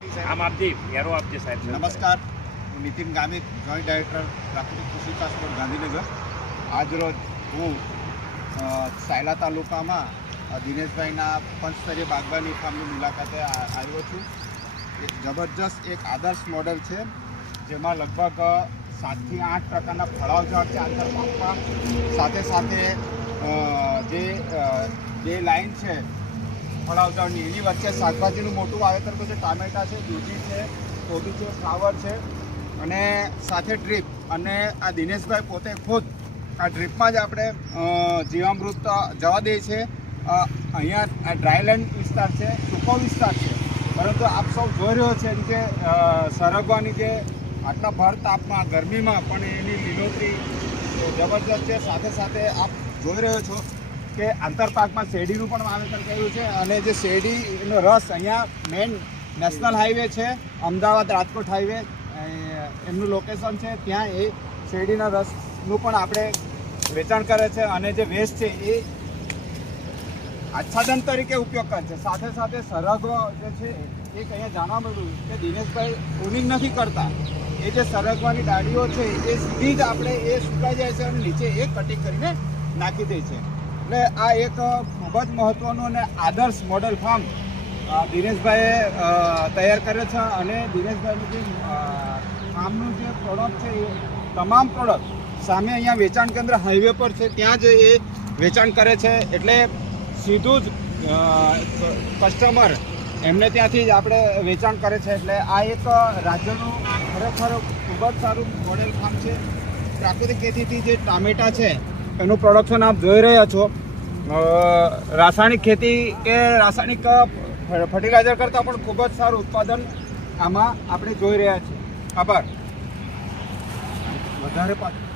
આમ આપજે, યારો આપજે સાહેબ. નમસ્કાર, હું નીતિન ગામિત, જોઈન્ટ ડાયરેક્ટર પ્રાકૃતિક કૃષિ ટ્રાન્સપોર્ટ ગાંધીનગર. આજરોજ હું સાયલા તાલુકામાં દિનેશભાઈના પંચસ્તરીય બાગબાની ફાર્મની મુલાકાતે આવ્યો છું. એક જબરજસ્ત એક આદર્શ મોડેલ છે, જેમાં લગભગ 7 થી 8 પ્રકારના ફળાવ ઝાડ છે આંતરપાકમાં. સાથે સાથે જે લાઈન છે ફળાવ ઝાડની, એની વચ્ચે શાકભાજીનું મોટું વાવેતર છે. ટામેટા છે, દૂધી છે, કોબી છે, ફ્લાવર છે અને સાથે ડ્રીપ. અને આ દિનેશભાઈ પોતે ખુદ આ ડ્રીપમાં જ આપણે જીવામૃત જવા દે છે. અહીંયા ડ્રાયલેન્ડ વિસ્તાર છે, સૂકો વિસ્તાર છે, પરંતુ આપ સૌ જોઈ રહ્યો છે કે સરગવાની જે આટલા ભર તાપમાં ગરમીમાં પણ એની લીલોતરી જબરજસ્ત છે. સાથે સાથે આપ જોઈ રહ્યો છો કે આંતરપાકમાં શેરડીનું પણ વાવેતર કર્યું છે. અને જે શેરડીનો રસ અહીંયા મેઇન નેશનલ હાઈવે છે, અમદાવાદ રાજકોટ હાઈવે એમનું લોકેશન છે, ત્યાં એ શેરડીના રસનું પણ આપણે વેચાણ કરે છે. અને જે વેસ્ટ છે એ આચ્છાદન તરીકે ઉપયોગ કરે છે. સાથે સાથે સરગવો જે છે એક અહીંયા જાણવા મળ્યું કે દિનેશભાઈ પ્રૂનિંગ નથી કરતા. એ જે સરગવાની ડાળીઓ છે એ સીધી જ આપણે એ સુકાઈ જાય છે અને નીચે એ કટિંગ કરીને નાખી દે છે. એટલે આ એક ખૂબ જ મહત્ત્વનું અને આદર્શ મોડેલ ફાર્મ દિનેશભાઈએ તૈયાર કરે છે. અને દિનેશભાઈનું જે ફાર્મનું જે પ્રોડક્ટ છે એ તમામ પ્રોડક્ટ સામે અહીંયા વેચાણ કેન્દ્ર હાઈવે પર છે, ત્યાં જ એ વેચાણ કરે છે. એટલે સીધું જ કસ્ટમર એમને ત્યાંથી જ આપણે વેચાણ કરે છે. એટલે આ એક રાજ્યનું ખરેખર ખૂબ જ સારું મોડેલ ફાર્મ છે. પ્રાકૃતિક ખેતીથી જે ટામેટા છે એનું પ્રોડક્શન આપ જોઈ રહ્યા છો. રાસાયણિક ખેતી કે રાસાયણિક ફર્ટિલાઇઝર કરતાં પણ ખૂબ જ સારું ઉત્પાદન આમાં આપણે જોઈ રહ્યા છીએ. આભાર. વધારે પાછું